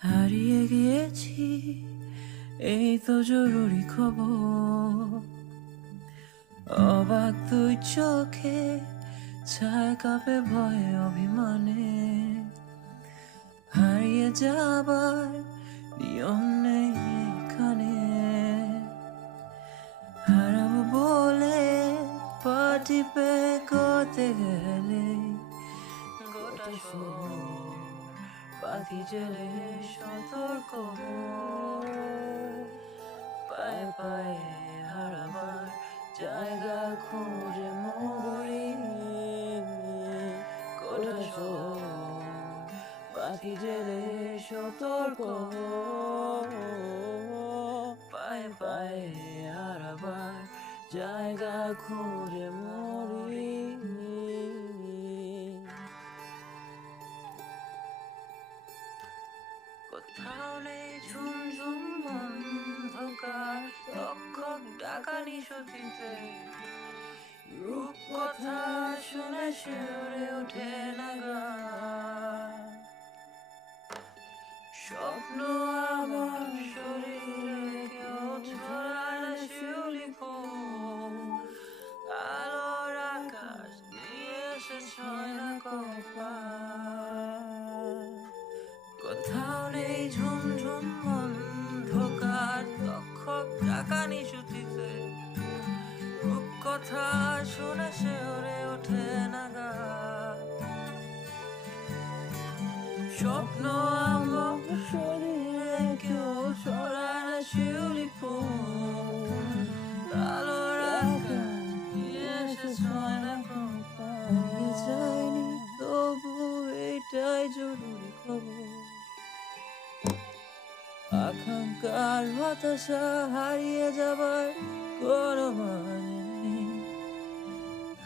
হারিয়ে গিয়েছি, এই তো জরুরি খবর। অবাক তুই চোখে, ছায় কাঁপে ভয়ে অভিমানে। হারিয়ে যাবার নিয়ম নেই এখানে। হারাবো বলে পা টিপে করতে গেলে গোটা শহর বাতি জ্বেলে সতর্ক। পায়ে পায়ে হারাবার জায়গা খুঁজে মরি। গোটা শহর বাতি জ্বেলে সতর্ক। পায়ে পায়ে হারাবার জায়গা খুঁজে মরি। কোথাও নেই ঝুমঝুম অন্ধকার, তক্ষক ডাকা নিশুতিতে। রূপ কথা শুনে শিউরে ওঠে না গান। স্বপ্ন আমার শরীরে কেউ ছড়ায় না শিউলি ফুল। আলোর আকাশ নিয়ে এসে ছয় না কপাল। কোথাও নেই ঝুমঝুম অন্ধকার, তক্ষক ডাকা নিশুতিতে। রূপকথা শুনে শিউরে ওঠে না গান। স্বপ্ন আমার শরীরে কেউ ছড়ায় না শিউলি ফুল। আলোর আকাশ নিয়ে এসে ছয় না কপাল। যায়নি তবু এটাই জরুরি খবর। আকাঙ্ক্ষার হতাশা হারিয়ে যাবার কোনো মানে নেই।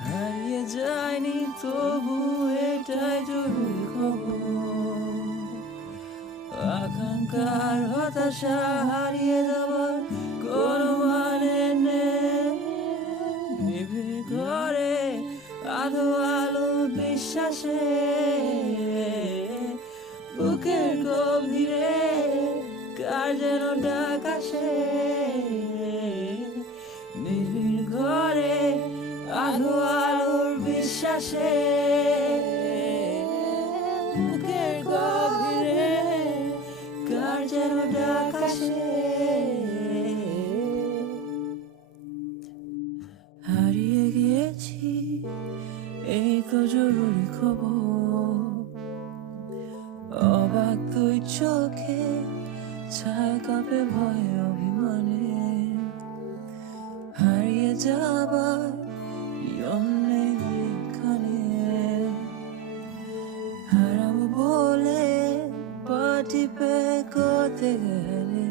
হারিয়ে যায়নি তবু এটাই জরুরি খবর। আকাঙ্ক্ষার হতাশা হারিয়ে যাবার কোনো মানে নেই। নিবিড় ঘরে আধো আলো বিশ্বাসে, বুকের গভীরে কার যেন ডাক আসে। নিবিড় ঘরে আধো আলোর বিশ্বাসে, বুকের গভীরে কার যেন ডাক আসে। হারিয়ে গিয়েছি, এই তো জরুরি খবর। অবাক তুই চোখে, ছায় কাঁপে ভয়ে অভিমানে। হারিয়ে যাবার নিয়ম নেই এখানে। হারাবো বলে পা টিপে করতে গেলে